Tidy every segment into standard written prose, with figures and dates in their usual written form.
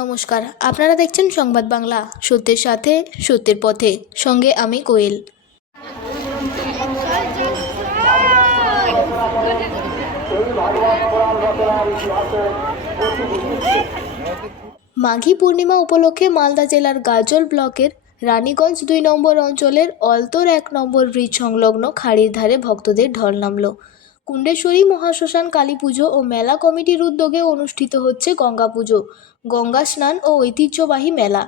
নমস্কার, আপনারা দেখছেন সংবাদ বাংলা, সত্যের সাথে সত্যের পথে। সঙ্গে আমি কোয়েল। মাঘী পূর্ণিমা উপলক্ষে মালদা জেলার গাজল ব্লকের রানীগঞ্জ ২ নম্বর অঞ্চলের অলতর ১ নম্বর ব্রিজ সংলগ্ন খাড়ির ধারে ভক্তদের ঢল নামল। কুণ্ডেশ্বরী মহাশ্মশান কালী পুজো ও মেলা কমিটির উদ্যোগে অনুষ্ঠিত হচ্ছে গঙ্গা পুজো, গঙ্গা স্নান ও ঐতিহ্যবাহী মেলা।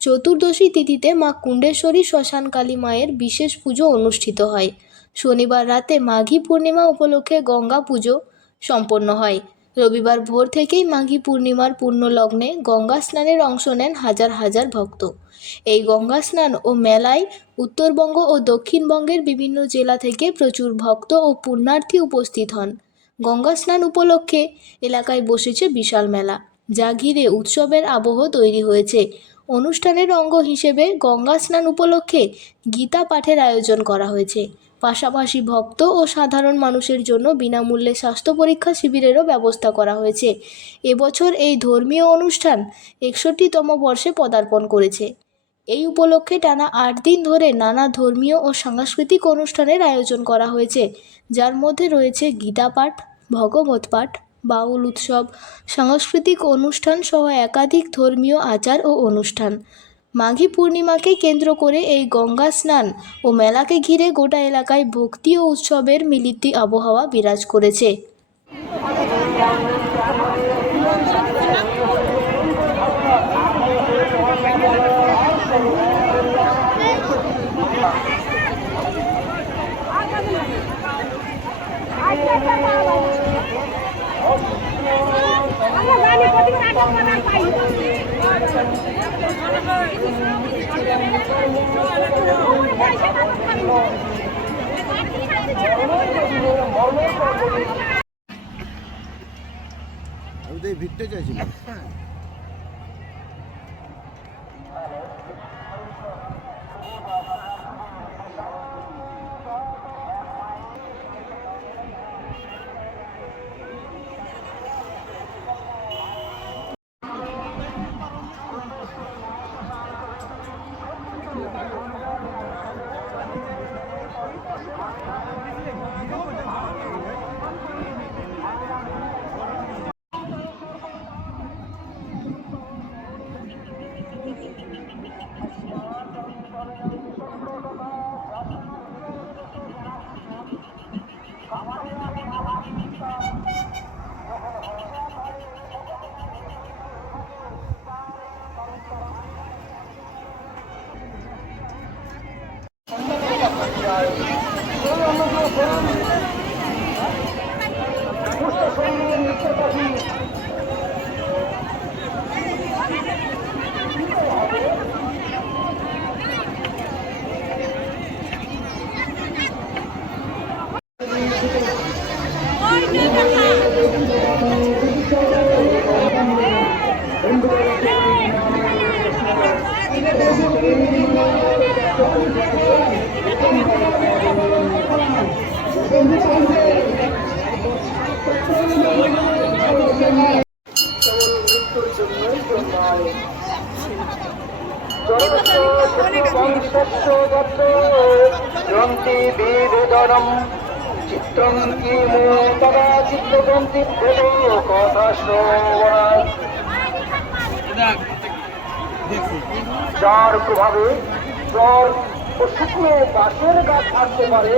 চতুর্দশী তিথিতে মা কুণ্ডেশ্বরী শ্মশান কালী মায়ের বিশেষ পুজো অনুষ্ঠিত হয়। শনিবার রাতে মাঘী পূর্ণিমা উপলক্ষে গঙ্গা পুজো সম্পন্ন হয়। রবিবার ভোর থেকেই মাঘী পূর্ণিমার পূর্ণ লগ্নে গঙ্গা স্নানের অংশ নেন হাজার হাজার ভক্ত। এই গঙ্গা স্নান ও মেলায় উত্তরবঙ্গ ও দক্ষিণবঙ্গের বিভিন্ন জেলা থেকে প্রচুর ভক্ত ও পুণ্যার্থী উপস্থিত হন। গঙ্গা স্নান উপলক্ষে এলাকায় বসেছে বিশাল মেলা, যা ঘিরে উৎসবের আবহ তৈরি হয়েছে। অনুষ্ঠানের অঙ্গ হিসেবে গঙ্গা স্নান উপলক্ষে গীতা পাঠের আয়োজন করা হয়েছে। পাশাপাশি ভক্ত ও সাধারণ মানুষের জন্য বিনামূল্যে স্বাস্থ্য পরীক্ষা শিবিরেরও ব্যবস্থা করা হয়েছে। এবছর এই ধর্মীয় অনুষ্ঠান ৬১তম বর্ষে পদার্পণ করেছে। এই উপলক্ষে টানা ৮ দিন ধরে নানা ধর্মীয় ও সাংস্কৃতিক অনুষ্ঠানের আয়োজন করা হয়েছে, যার মধ্যে রয়েছে গীতা পাঠ, ভগবত পাঠ, বাউল উৎসব, সাংস্কৃতিক অনুষ্ঠান সহ একাধিক ধর্মীয় আচার ও অনুষ্ঠান। মাঘী পূর্ণিমাকে কেন্দ্র করে এই গঙ্গা স্নান ও মেলাকে ঘিরে গোটা এলাকায় ভক্তি ও উৎসবের মিলিত আবহাওয়া বিরাজ করেছে। ভিড়টা চাইছিল। যার প্রভাবে জ্বর ও শুকনো গাছের গাছ থাকতে পারে।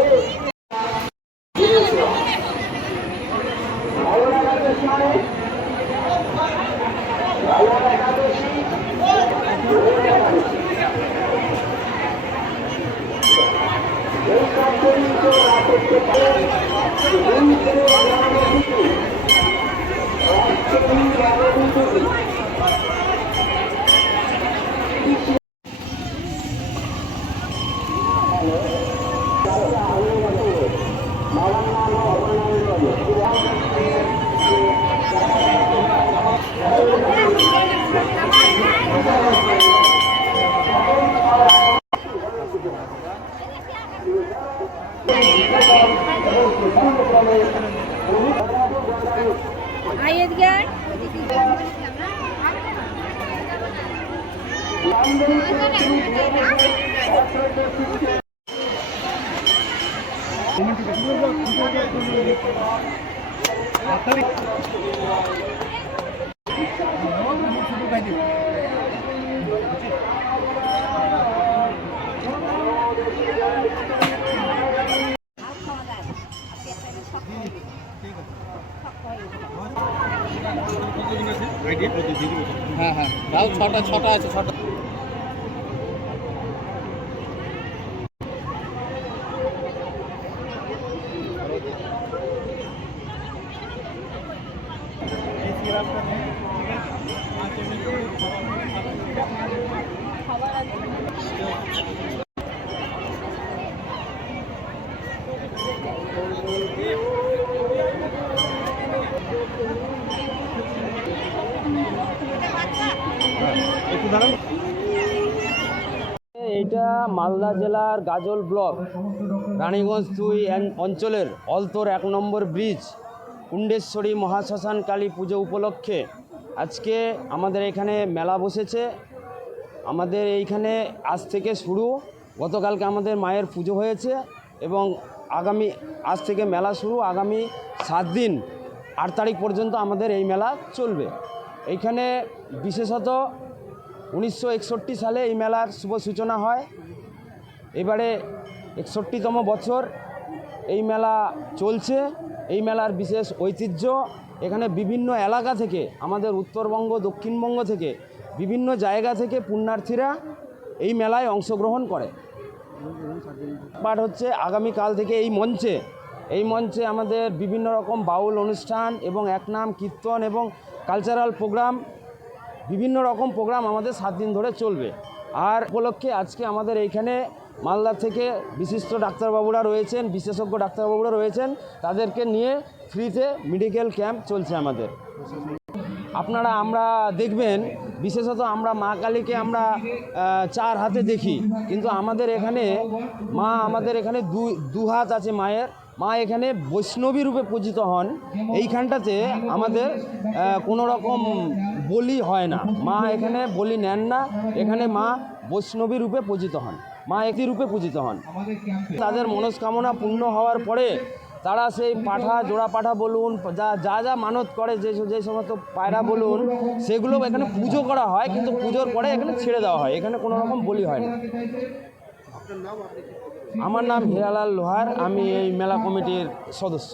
হ্যাঁ হ্যাঁ তাও ছটা ছটা আছে ছটা। এইটা মালদা জেলার গাজল ব্লক রানীগঞ্জ 2 অঞ্চলের অলতোর 1 নম্বর ব্রিজ কুণ্ডেশ্বরী মহাশ্মশান কালী পুজো উপলক্ষে আজকে আমাদের এখানে মেলা বসেছে। আমাদের এইখানে আজ থেকে শুরু, গতকালকে আমাদের মায়ের পুজো হয়েছে এবং আজ থেকে মেলা শুরু, আগামী 7 দিন 8 তারিখ পর্যন্ত আমাদের এই মেলা চলবে। এইখানে বিশেষত 1961 সালে এই মেলার শুভ সূচনা হয়। এবারে 61তম বছর এই মেলা চলছে। এই মেলার বিশেষ ঐতিহ্য, এখানে বিভিন্ন এলাকা থেকে, আমাদের উত্তরবঙ্গ দক্ষিণবঙ্গ থেকে বিভিন্ন জায়গা থেকে পুণ্যার্থীরা এই মেলায় অংশগ্রহণ করে। পাঠ হচ্ছে আগামীকাল থেকে এই মঞ্চে আমাদের বিভিন্ন রকম বাউল অনুষ্ঠান এবং একনাম কীর্তন এবং কালচারাল প্রোগ্রাম, বিভিন্ন রকম প্রোগ্রাম আমাদের 7 দিন ধরে চলবে। আর উপলক্ষে আজকে আমাদের এইখানে মালদা থেকে বিশিষ্ট ডাক্তারবাবুরা রয়েছেন, বিশেষজ্ঞ ডাক্তারবাবুরা রয়েছেন, তাদেরকে নিয়ে ফ্রিতে মেডিকেল ক্যাম্প চলছে আমাদের। আমরা দেখবেন, বিশেষত আমরা মা কালীকে আমরা 4 হাতে দেখি, কিন্তু আমাদের এখানে আমাদের এখানে দু হাত আছে মায়ের। মা এখানে বৈষ্ণবী রূপে পূজিত হন। এইখানটাতে আমাদের কোনো রকম বলি হয় না, মা এখানে বলি নেন না। এখানে মা বৈষ্ণবী রূপে পূজিত হন, মা একই রূপে পূজিত হন। তাদের মনস্কামনা পূর্ণ হওয়ার পরে তারা সেই পাঠা, জোড়া পাঠা বলুন, যা মানত করে, যে সমস্ত পায়রা বলুন, সেগুলো এখানে পুজো করা হয়, কিন্তু পুজোর পরে এখানে ছেড়ে দেওয়া হয়। এখানে কোনো রকম বলি হয় না। আমার নাম হিরালাল লোহার, আমি এই মেলা কমিটির সদস্য।